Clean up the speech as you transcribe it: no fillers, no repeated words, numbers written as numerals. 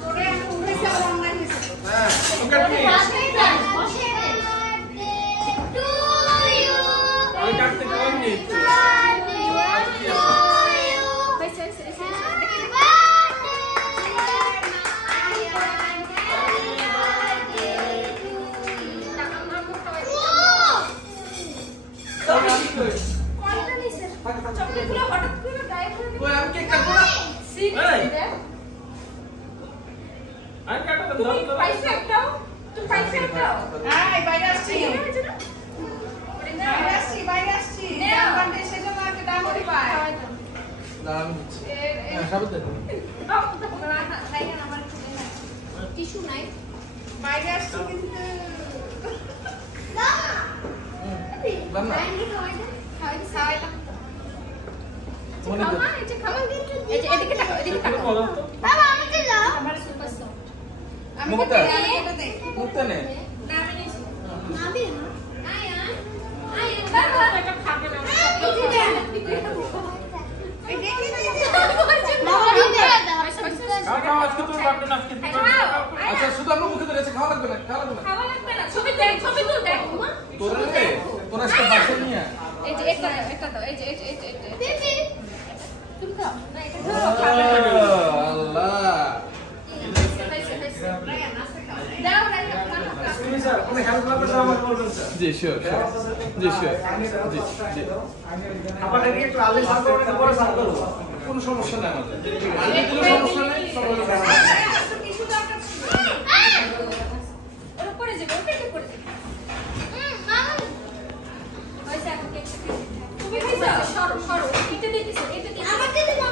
তোরে আমি উঠেছি আর অনলাইন হইছে হ্যাঁ ওকে তুমি ওই কাটতে কোন নিচ্ছ চকলেটগুলো হঠাৎ করে গায়েব হয়ে গেল ওই আমি কেক কাটবো না সিট আমি কাটবো না তুমি পয়সা একটাও তুমি পয়সা একটাও আয় বাইরে আসছি বাইরে আসছি দোকানে সেজন্য একটা ডামরি পায় দাম হ্যাঁ সব দেন টিস্যু নাই বাইরে আসছি কিন্তু না দাম না খাওয়াইলাম মনে খাও করো না এই যে খাও এই যে এদিকে তাকাও এদিকে তাকাও বলো তো বাবা আমাকে দাও আমার সুপার সফট আমি মুক্তা এটা দেই মুক্তা নে না আমি নিছি নাবি আয়া আয়া বাবা এটা খাবে না এই দেখি না বাবা দিতে খাও খাও আজকে তুমি পারবে না আজকে তুমি আচ্ছা শুধু আমরা মুখে ধরেছে খাওয়া লাগবে না খাওয়া লাগবে না খাওয়া লাগবে না ছবি দেখ ছবি তুল দেখ মা তোরা রে তোরা আজকে বাসে নিয়ে এই যে এটা দাও এই যে দিদি তুমি খাও না এটা আল্লাহ দাও তুমি স্যার কোনো হেল্প লাগলে স্যার আমাকে বলবেন স্যার জি শিওর জি শিওর জি জি আপনাকে কি একটু আলি সার্ভ করে পরে সার্ভ করব কোনো সমস্যা নাই আমাদের কোনো সমস্যা নাই সমস্যা নাই কিছু দরকার ছিল ওর উপরে যাবে ওকে একটু করে যাবে ওইসা তুমি খাইছো সরো এটা দিতেছো এটা দিতেছো আমাকে দিবা